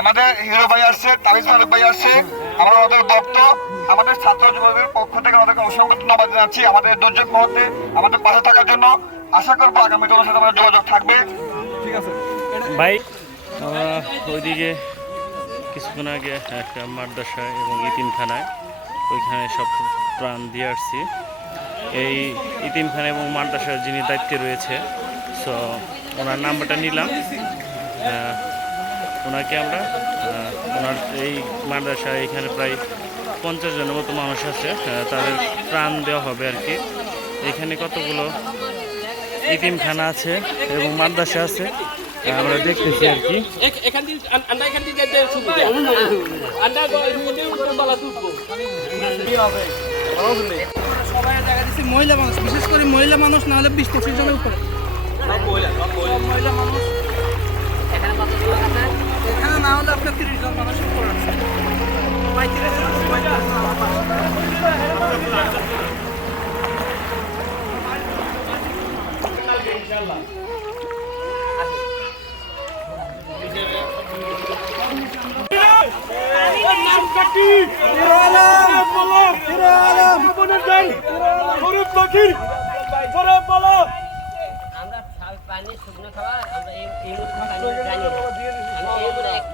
আমাদের হিরো ভাই আসছে তাবিজ মালিক ভাই আসছে আমরা ওদের ভক্ত আমাদের ছাত্র যুবদের পক্ষ থেকে ওদেরকে অসংখ্য ধন্যবাদ জানাচ্ছি আমাদের দুর্যোগ মুহূর্তে আমাদের পাশে থাকার জন্য। আশা করব আগামী দিনের সাথে আমাদের যোগাযোগ থাকবে। ঠিক আছে। ভাই ওইদিকে কিছুক্ষণ আগে একটা মাদ্রাসা এবং ইতিমখানায় ওইখানে সব প্রাণ দিয়ে আসছি। এই ইতিমখানা এবং মাদ্রাসার যিনি দায়িত্বে রয়েছে সো ওনার নাম্বারটা নিলাম। ওনাকে আমরা ওনার এই মাদ্রাসা এখানে প্রায় পঞ্চাশ জনের মতো মানুষ আছে তাদের প্রাণ দেওয়া হবে আর কি। এখানে কতগুলো ইতিমখানা আছে এবং মাদ্রাসা আছে আমরা দেখতেছি আর কি। মহিলা মানুষ বিশেষ করে মহিলা মানুষ না হলে বিশ পঁচিশ জনের উপরে। মহিলা মানুষ। আমরা পানি শুকনো খাবার আমরা এই এই পানি জানি না। আমি এই এক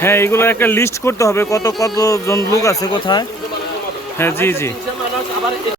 হ্যাঁ, এগুলো একটা লিস্ট করতে হবে কত কতজন লোক আছে কোথায়? হ্যাঁ জি জি।